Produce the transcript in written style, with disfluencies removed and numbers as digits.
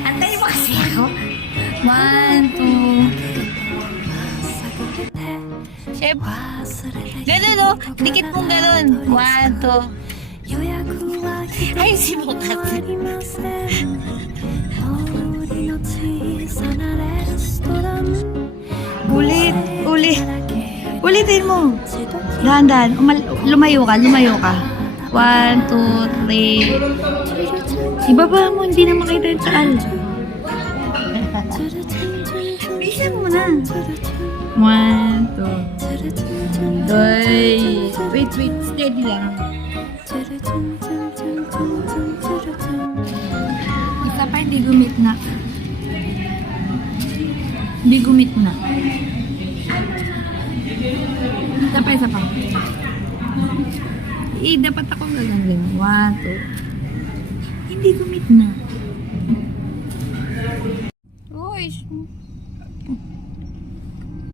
Antayin mo kasi ako. 1, 2. Chef, ganun o. Dikit mong ganun. 1, 2. Ay, simukat. Ulit. Ulitin mo. Dahan-dahan. Lumayo ka. 1, 2, 3. Ibaba mo. Hindi na makita yung saan. Bilisan mo na. 1, 2. Wait. Steady lang. Isa pa, hindi gumit na. Isa pa. Dapat ako gagawin. 1, 2. Hindi gumit na.